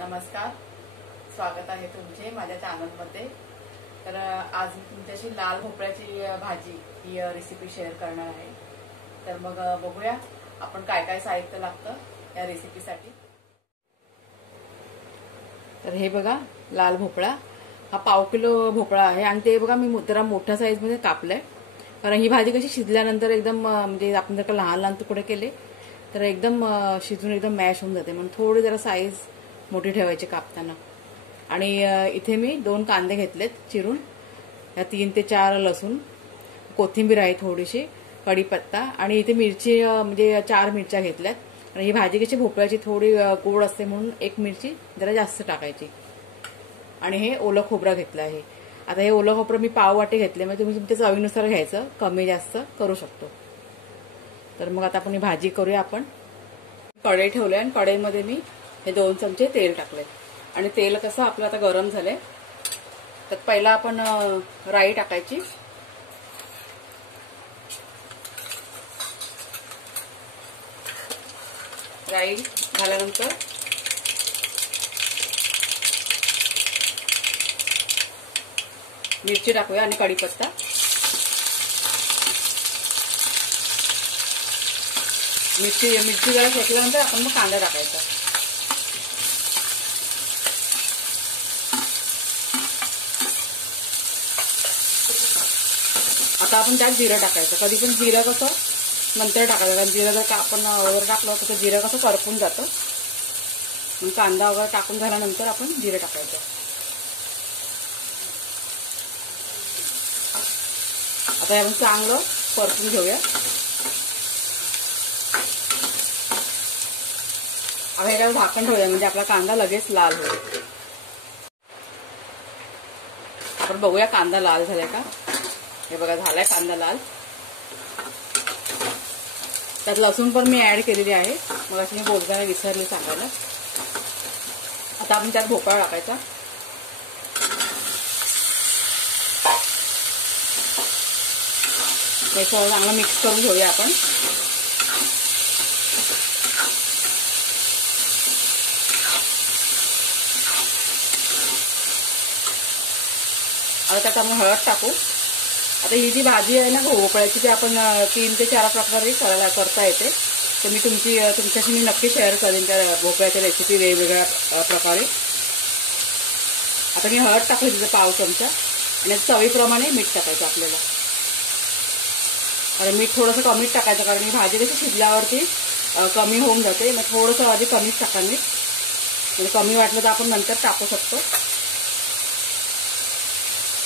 नमस्कार, स्वागत आहे तुमचे माझ्या चॅनलमध्ये। तर आज मी तुमच्याशी लाल भोपळ्याची भाजी ही रेसिपी शेअर करणार आहे। तर मग बघूया आपण काय काय साहित्य लागतं या रेसिपीसाठी। तर हे बघा, लाल भोपळा हा पाव किलो भोपळा आहे आणि ते बघा मी जरा मोठ्या साईज मध्ये कापलाय, कारण ही भाजी कशी शिजल्यानंतर एकदम म्हणजे आपण जर का लहान लहान तुकडे केले तर एकदम शिजून एकदम मॅश होऊन जाते, म्हणून थोडी जरा साईज मोठी ठेवायची कापताना। आणि इथे मी 2 कांदे घेतलेत चिरून, या 3 ते 4 लसूण, कोथिंबीर आहे थोडीशी, कढीपत्ता, आणि इथे मिरची म्हणजे 4 मिरच्या घेतल्यात। आणि ही भाजी कशी भोपळ्याची थोडी गोड असते म्हणून 1 मिरची जरा जास्त टाकायची। आणि हे ओलं खोबरं घेतलं आहे। आता हे ओलं खोबरं मी पाव वाटी घेतले, म्हणजे तुम्ही तुमच्या चवीनुसार घ्यायचं, कमी जास्त करू शकतो। तर मग आता आपण ही भाजी करूया। आपण कढई ठेवले आणि कढईमध्ये मी हे 2 चमचे तेल टाकले। आणि तेल कसं आपलं आता गरम झालंय, तर पहिला आपण राई टाकायची। राई झाल्यानंतर मिरची टाकूया आणि कढीपत्ता। मिरची जरा शेकल्यानंतर आपण मग कांदा टाकायचा। आता आपण त्यात जिरं टाकायचं। कधी पण जिरं कसं नंतर टाकायचं, कारण जिरं जर का आपण वगैरे टाकलं तर जिरं कसं करपून जातं, मग कांदा वगैरे टाकून झाल्यानंतर आपण जिरं टाकायचं। आता आपण चांगलं परतून घेऊया। आता याच्यावर झाकण ठेवूया, म्हणजे आपला कांदा लगेच लाल होईल। आपण बघूया कांदा लाल झालाय का। हे बघा, झालाय कांदा लाल। त्यात लसूण पण मी ऍड केलेली आहे, मग अशी मी बोलताना विसरले सांगायला। आता आपण त्यात भोपळा टाकायचा। हे सगळं चांगलं मिक्स करून घेऊया आपण। आता त्यात आपण हळद टाकू। आता ही जी भाजी आहे ना भोपळ्याची, ती आपण 3 ते 4 प्रकारे करता येते, तर मी तुमच्याशी मी नक्की शेअर करेन त्या भोपळ्याच्या रेसिपी वेगवेगळ्या प्रकारे। आता मी हळद टाकली तिथे पाव चमचा, आणि चवीप्रमाणे मीठ टाकायचं आपल्याला। आणि मीठ थोडंसं कमीच टाकायचं, कारण ही भाजी कशी शिजल्यावरती कमी होऊन जाते, मग थोडंसं आधी कमीच टाका मीठ, म्हणजे कमी वाटलं तर आपण नंतर टाकू शकतो।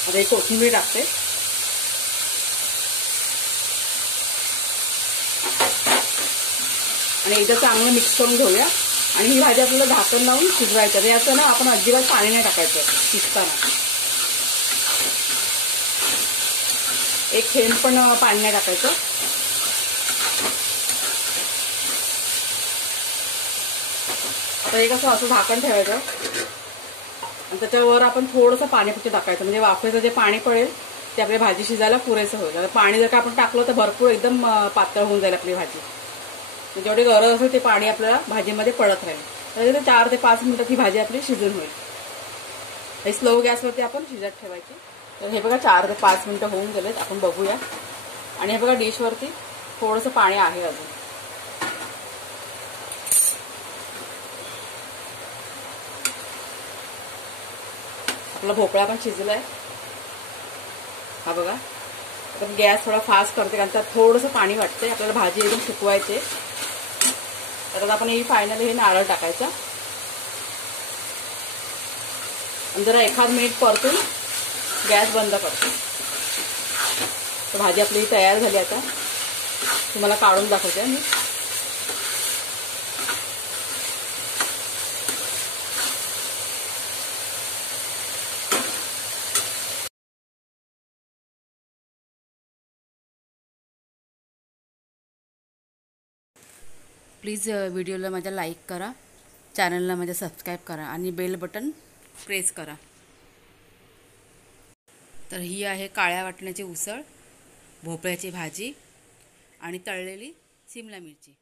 आता ही कोथिंबीर टाकते। आणि एकदा चांगलं मिक्स करून घेऊया। आणि ही भाजी आपल्याला झाकण लावून शिजवायचं। याचं ना आपण अजिबात पाणी नाही टाकायचं शिजताना, एक थेंब पण पाणी नाही टाकायचं। आता हे कसं असं झाकण ठेवायचं, आणि त्याच्यावर आपण थोडंसं पाणी फक्त टाकायचं, म्हणजे वाफेचं जे पाणी पडेल ते आपली भाजी शिजायला पुरेसं होईल। आता पाणी जर का आपण टाकलं तर भरपूर एकदम पातळ होऊन जाईल आपली भाजी, जेवढी गरज असेल ते पाणी आपल्याला भाजीमध्ये पडत राहील। तर 4 ते 5 मिनिटात ही भाजी आपली शिजून होईल। हे स्लो गॅसवरती आपण शिजत ठेवायची। तर हे बघा 4 ते 5 मिनिटं होऊन गेलेत, आपण बघूया। आणि हे बघा डिशवरती थोडंसं पाणी आहे अजून। आपला भोपळा पण शिजलाय, हा बघा। आपण गॅस थोडा फास्ट करते, कारण त्यात थोडंसं पाणी वाटतंय, आपल्याला भाजी एकदम सुकवायची। तर आपण ही फायनली हे नारळ टाकायचा, आणि जरा एखाद मिनिट परतून गॅस बंद करतो। तर भाजी आपली तयार झाली। आता तुम्हाला काढून दाखवते मी। प्लीज व्हिडिओला माझ्या लाईक करा, चॅनलला माझ्या सबस्क्राईब करा, आणि बेल बटन प्रेस करा। तर ही आहे काळ्या वाटण्याची उसळ, भोपळ्याची भाजी आणि तळलेली सिमला मिरची।